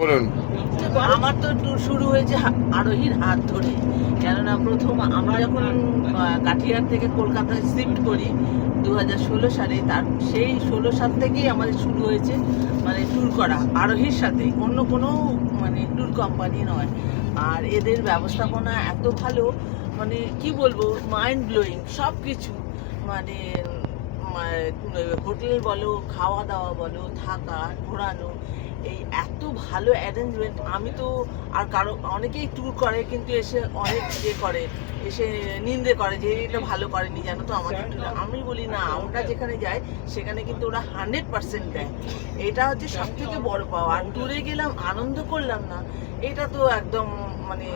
বলুন। আমার তো ট্যুর শুরু হয়েছে আরোহীর হাত ধরে। কেননা প্রথম আমরা যখন কাঠিয়ার থেকে কলকাতায় শিফট করি 2016 সালে, তার সেই 16 সাল থেকেই আমাদের শুরু হয়েছে মানে ট্যুর করা আরোহীর সাথে, অন্য কোনো মানে ট্যুর কোম্পানি নয়। আর এদের ব্যবস্থাপনা এত ভালো, মানে কি বলবো, মাইন্ড ব্লোয়িং সব কিছু। মানে হোটেল বলো, খাওয়া দাওয়া বলো, থাকা, ঘোরানো, এই এত ভালো অ্যারেঞ্জমেন্ট। আমি তো আর কারো, অনেকেই ট্যুর করে কিন্তু এসে অনেক করে, এসে নিন্দে করে যে এটা ভালো করেনি জানো তো আমাদের ট্যুরে। আমি বলি না, আমরা যেখানে যাই সেখানে কিন্তু ওরা 100% দেয়। এটা হচ্ছে সব থেকে বড় পাওয়া। আর ট্যুরে গেলাম, আনন্দ করলাম না, এটা তো একদম মানে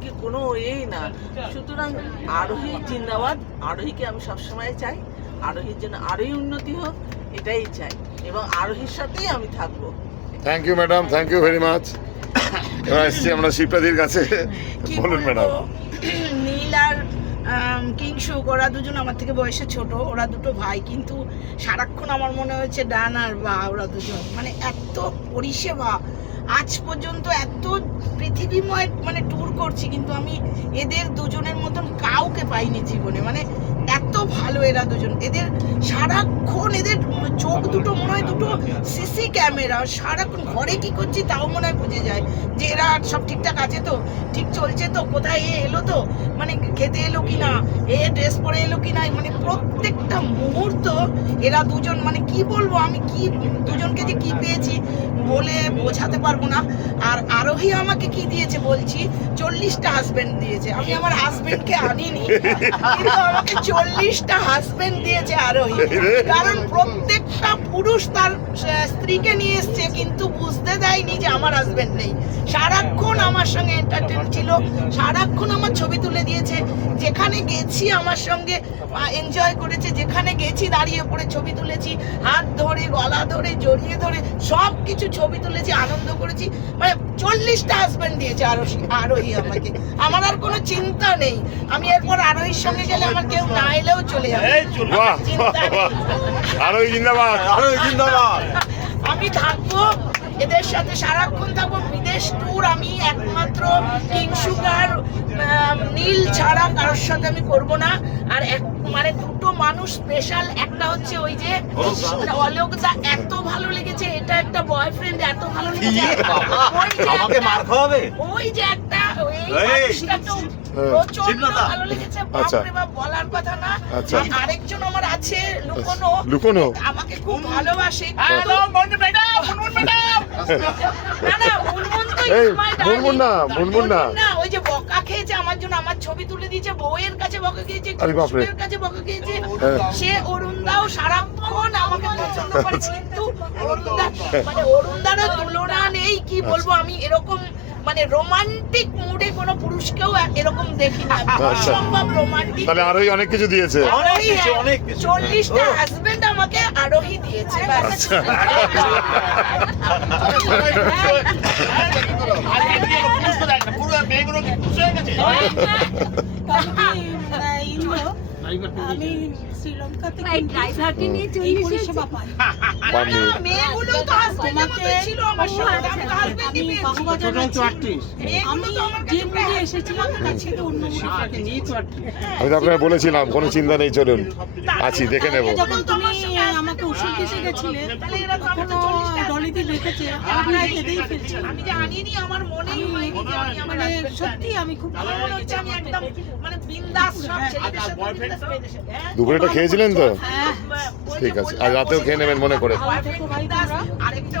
কি কোনো না। সুতরাং আরোহী জিন্দাবাদ। আরোহীকে আমি সবসময় চাই, আরোহীর জন্য আরোই উন্নতি হোক, এটাই চাই, এবং আরোহীর সাথেই আমি থাকবো। Thank you madam, thank you very much. এবার এসছি আমরা শিপ্রাদির কাছে। বলুন ম্যাডাম। নীল আর কিংশুক, ওরা দুজন আমার থেকে বয়সে ছোট, ওরা দুটো ভাই, কিন্তু সারাক্ষণ আমার মনে হচ্ছে ডান আর বা, ওরা দুজন মানে এত পরিষেবা। আজ পর্যন্ত এত পৃথিবীময় মানে ট্যুর করছি, কিন্তু আমি এদের দুজনের মতন কাউকে পাইনি জীবনে। মানে এত ভালো এরা দুজন। এদের সারাক্ষণ এদের চোখ দুটো মনে হয় দুটো সিসি ক্যামেরা। সারাক্ষণ ঘরে কি করছি তাও মনে হয় বুঝে যায় যে এরা সব ঠিকঠাক আছে তো, ঠিক চলছে তো, কোথায় এলো তো, মানে খেতে এলো কিনা, ড্রেস পরে এলো কিনা, মানে প্রত্যেকটা মুহূর্ত এরা দুজন, মানে কি বলবো আমি, কি দুজনকে যে কি পেয়েছি বলে বোঝাতে পারবো না। আর আরোহী আমাকে কি দিয়েছে বলছি, 40টা হাজবেন্ড দিয়েছে। আমি আমার হাজবেন্ডকে আনিনি, কিন্তু আমাকে 40টা হাজবেন্ড দিয়েছে আরোহী। কারণ প্রত্যেকটা পুরুষ তার স্ত্রীকে নিয়ে এসছে, কিন্তু বুঝতে দেয়নি যে আমার হাজবেন্ড নেই। সারাক্ষণ আমার সঙ্গে এন্টারটেইন ছিল, সারাক্ষণ আমার ছবি তুলে দিয়েছে। যেখানে গেছি আমার সঙ্গে এনজয় করেছে, যেখানে গেছি দাঁড়িয়ে পড়ে ছবি তুলেছি, হাত ধরে, গলা ধরে, জড়িয়ে ধরে সব কিছু ছবি তুলেছি, আনন্দ করেছি। মানে 40টা হাজবেন্ড দিয়েছে আরোহী আমাকে। আমার আর কোনো চিন্তা নেই, আমি এরপর আরোহীর সঙ্গে গেলে আমার কেউ না এলেও চলে যাবে। আরোহী জিন্দাবাদ, আরোহী জিন্দাবাদ। আমি থাকবো এদের সাথে, সারাক্ষণ থাকবো। বিদেশ ট্যুর আমি একমাত্র কিংশুক আর নীল ছাড়া কারোর সাথে আমি করবো না। আর মানে দুটো মানুষ স্পেশাল, একটা হচ্ছে ওই যে অলোকদা, এত ভালো লেগেছে। এটা একটা বয়ফ্রেন্ড, এত ভালো লেগেছে। ওই যে একটা প্রচন্ড ভালো লেগেছে, বাপরে বাপ, বলার কথা না। আরেকজন আমার আছে লুকোনো, আমাকে খুব ভালোবাসে। ওই যে বকা খেয়েছে আমার জন্য, আমার ছবি তুলে দিয়েছে, বউয়ের কাছে বকা খেয়েছে, শ্বশুরের কাছে বকা খেয়েছে। সে অরুণদাও সারাক্ষণ আমাকে পছন্দ করে, কিন্তু অরুণদারও তুলনা নেই। কি বলবো আমি, এরকম মানে রোমান্টিক মুডে কোনো পুরুষকেও এরকম দেখি না, অসম্ভব রোমান্টিক। তাহলে আরোহী অনেক কিছু দিয়েছে, 40টা হাজবেন্ড আমাকে আরোহী দিয়েছে। আমি শ্রীলঙ্কা থেকে ড্রাইভারকে নিয়ে পরিষেবা পাই। মেয়েগুলো তো তোমাকে ছিল আমার সাথে, আমি বাহুবাজার আমি যে মুডে এসেছিলাম তার থেকে অন্য মুডে নিয়ে তো। আমি তো আপনাকে বলেছিলাম কোনো চিন্তা নেই, চলুন আছি, দেখে নেব। যখন তুমি আমাকে ওষুধ দিতে গেছিলে তখন ডলিদি দেখেছে, প্রায় কেঁদেই ফেলছে। আমি যে আনিনি, আমার মনেই হয়নি যে আমি মানে সত্যি আমি খুব ভালো মনে হচ্ছে, আমি একদম মানে বিন্দাস সব ছেলেদের সাথে বিন্দাস পেয়ে গেছে। দুপুরেটা খেয়েছিলেন তো? হ্যাঁ, ঠিক আছে, আর রাতেও খেয়ে নেবেন মনে করে। আরেকটা